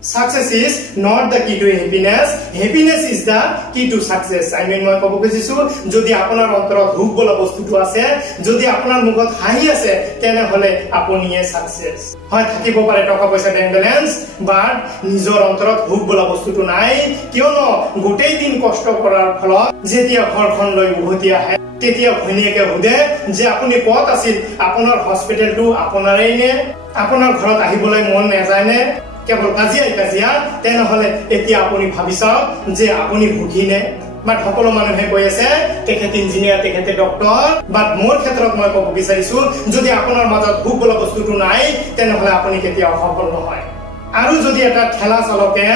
Success is not the key to happiness. Happiness is the key to success. I mean, মই কব খুজিছো যদি আপোনাৰ অন্তৰত হুক বলা বস্তুটো আছে, যদি আপোনাৰ মুখত হাঁহি আছে, তেনে হলে আপুনিয়ে সাকসেস। হয় থাকিব পাৰে টকা পইচা বেংক বেলেন্স, বাট নিজৰ অন্তৰত হুক বলা বস্তুটো নাই। কিয়নো গোটেই দিন কষ্ট কৰাৰ ফলত যেতিয়া ঘৰখন লৈ উভতি আহে তেতিয়া ঘৈণীয়েকে সুধে যে আপুনি ক'ত আছিল, আপোনাৰ হস্পিটেলটো আপোনাৰেই নে, আপোনাৰ ঘৰত আহিবলৈ মন নাযায় নে, কেৱল কাজিয়া তেনেহলে এতিয়া আপুনি ভাবি চাওক যে আপুনি ভুগি নে। বাট সকলো মানুহে কৈ আছে তেখেত ইঞ্জিনিয়াৰ, তেখেতে ডক্টৰ, বাট মোৰ ক্ষেত্ৰত মই ক'ব বিচাৰিছো যদি আপোনাৰ মাজত ভোক বোলা বস্তুটো নাই তেনেহলে আপুনি কেতিয়াও সফল নহয়। আৰু যদি এটা ঠেলা চালকে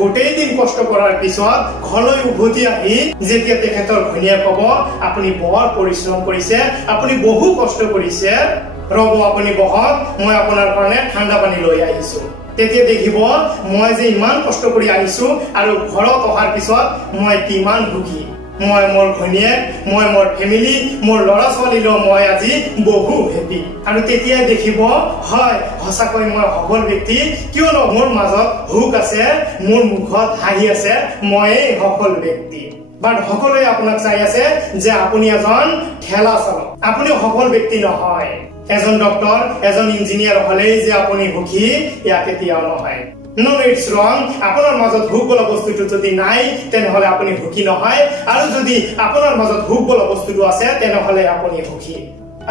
গোটেই দিন কষ্ট কৰাৰ পিছত ঘৰলৈ উভতি আহি যেতিয়া তেখেতৰ ঘৈণীয়ে ক'ব আপুনি বৰ পৰিশ্ৰম কৰিছে, আপুনি বহু কষ্ট কৰিছে, ৰব আপুনি বহক, মই আপোনাৰ কাৰণে ঠাণ্ডা পানী লৈ আহিছো, তেতিয়া দেখিব মই যে ইমান কষ্ট কৰি আহিছো আৰু ঘৰত অহাৰ পিছত মই কিমান সুখী, মই মোৰ ঘৈণীয়েক, মই মোৰ ফেমিলি, মোৰ ল'ৰা ছোৱালীলৈ মই আজি বহু হেপি। আৰু তেতিয়া দেখিব হয় সঁচাকৈ মই সফল ব্যক্তি, কিয়নো মোৰ মাজত হুক আছে, মোৰ মুখত হাঁহি আছে, মই সফল ব্যক্তি। বাট সকলোৱে আপোনাক চাই আছে যে আপুনি এজন ঠেলা চালক, আপুনি সফল ব্যক্তি নহয়। এজন ডক্টৰ, এজন ইঞ্জিনিয়াৰ হলেই যে আপুনি সুখী ইয়া কেতিয়াও নহয়। No, it's wrong. আপোনাৰ মাজত হুক বলা বস্তুটো যদি নাই তেনেহলে আপুনি সুখী নহয়, আৰু যদি আপোনাৰ মাজত হুক বলা বস্তুটো আছে তেনেহলে আপুনি সুখী।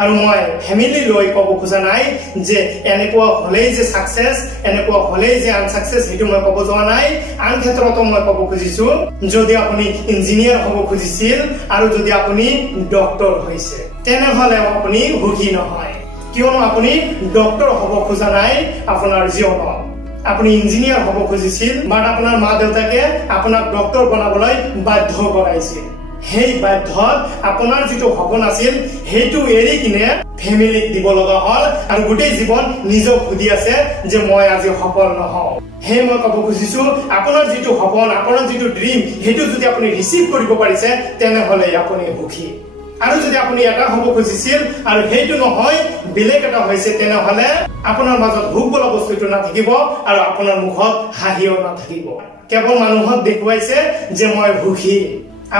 আৰু মই ফেমিলি লৈ ক'ব খোজা নাই যে এনেকুৱা হলেই যে সাকসেস, এনেকুৱা হলেই যে আনসাকসেস, সেইটো মই ক'ব যোৱা নাই। আন ক্ষেত্ৰতো মই ক'ব খুজিছো যদি আপুনি ইঞ্জিনিয়াৰ হ'ব খুজিছিল আৰু যদি আপুনি ডক্টৰ হৈছে তেনেহলে আপুনি সুখী নহয়, কিয়নো আপুনি ডক্টৰ হ'ব খোজা নাই আপোনাৰ জীৱনত। আপুনি ইঞ্জিনিয়াৰ হ'ব খুজিছিল, বাট আপোনাৰ মা দেউতাকে আপোনাক ডক্টৰ বনাবলৈ বাধ্য কৰাইছিল। সেই বাধ্যত আপোনাৰ যিটো সপোন আছিল সেইটো এৰি কিনে ফেমিলিক দিব লগা হল, আৰু গোটেই জীৱন নিজক সুধি আছে যে মই আজি সফল নহওঁ। হে মই ক'ব খুজিছো আপোনাৰ যিটো সপোন, আপোনাৰ যিটো ড্ৰিম, সেইটো যদি আপুনি ৰিচিভ কৰিব পাৰিছে তেনেহলে আপুনি সুখী। আৰু যদি আপুনি এটা হ'ব খুজিছিল আৰু সেইটো নহয় বেলেগ এটা হৈছে তেনেহলে আপোনাৰ মাজত হুক বলা বস্তুটো নাথাকিব আৰু আপোনাৰ মুখত হাঁহিও নাথাকিব। কেৱল মানুহক দেখুৱাইছে যে মই সুখী,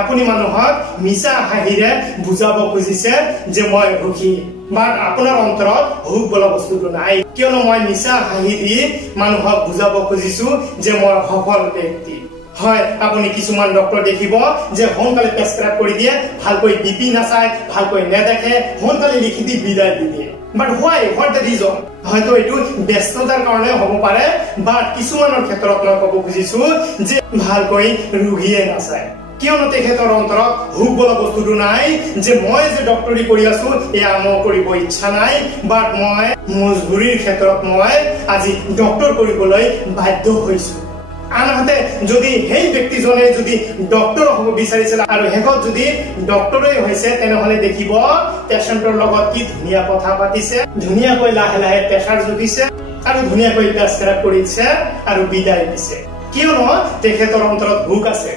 আপুনি মানুহক মিছা হাঁহিৰে বুজাব খুজিছে যে মই সুখী, বাট আপোনাৰ অন্তৰত হুক বলা বস্তুটো নাই, কিয়নো মই মিছা হাঁহি দি মানুহক বুজাব খুজিছো যে মই সফল ব্যক্তি। হয় আপুনি কিছুমান ডক্টৰ দেখিব যে সোনকালে প্ৰেছক্ৰাইব কৰি দিয়ে, ভালকৈ বিপি নাচায়, ভালকৈ নেদেখে, সোনকালে লিখি দি বিদায় দি দিয়ে। বাট হোৱাট দ্য ৰিজন? হয়তো এইটো ব্যস্ততাৰ কাৰণে হ'ব পাৰে, বাট কিছুমানৰ ক্ষেত্ৰত মই ক'ব খুজিছো যে ভালকৈ ৰোগীয়ে নাচায়, কিয়নো তেখেতৰ অন্তৰত হুক বলা বস্তুটো নাই যে মই যে ডক্টৰী কৰি আছো এয়া মই কৰিব ইচ্ছা নাই, বাট মই মজবুৰিৰ ক্ষেত্ৰত মই আজি ডক্টৰ কৰিবলৈ বাধ্য হৈছো। আনহাতে যদি সেই ব্যক্তিজনে যদি ডক্টৰ হ'ব বিচাৰিছিল আৰু শেষত যদি ডক্টৰে হৈছে তেনেহলে দেখিব পেচেণ্টৰ লগত কি ধুনীয়া কথা পাতিছে, ধুনীয়াকৈ লাহে লাহে প্ৰেছাৰ জুখিছে আৰু ধুনীয়াকৈ প্ৰেছক্ৰাইব কৰিছে আৰু বিদায় দিছে, কিয়নো তেখেতৰ অন্তৰত হুক আছে।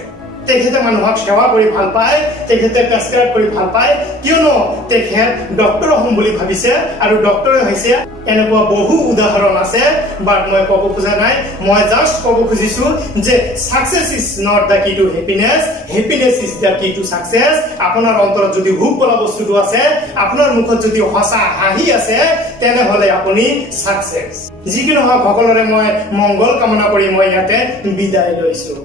তেখেতে মানুহক সেৱা কৰি ভাল পায়, তেখেতে প্ৰেছক্ৰাইব কৰি ভাল পায়, কিয়নো তেখেত ডক্টৰ হ'ম বুলি ভাবিছে আৰু ডক্টৰে হৈছে। এনেকুৱা বহু উদাহৰণ আছে, বাট মই ক'ব খোজা নাই, মই জাষ্ট ক'ব খুজিছো যে সাকসেস ইজ নট দ্য কি টু হেপিনেস, হেপিনেস ইজ দ্য কি টু সাকসেস। আপোনাৰ অন্তৰত যদি হুক বলা বস্তুটো আছে, আপোনাৰ মুখত যদি সঁচা হাঁহি আছে তেনেহলে আপুনি সাকসেস। যিকি নহওক সকলোৰে মই মংগল কামনা কৰি মই ইয়াতে বিদায় লৈছো।